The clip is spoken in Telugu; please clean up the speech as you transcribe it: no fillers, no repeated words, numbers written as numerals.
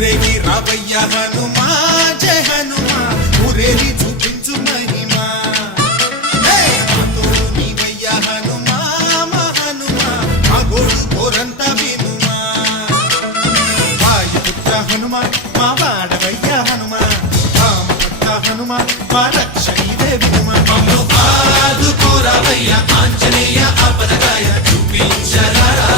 ఊరేగి రావయ్య హనుమా జయ హనుమా ఊరేగి చూపించు మహిమా తోడు నీవయ్య హనుమా మా హనుమా మా గోడు కోరంత వినుమా వాయుపుత్ర హనుమా మా వాడవయ్య హనుమా రామభక్త హనుమా మా రక్షణీవే వినుమా మమ్ము ఆదుకోరావయ్య ఆంజనేయ ఆపదగాయ చూపించరారా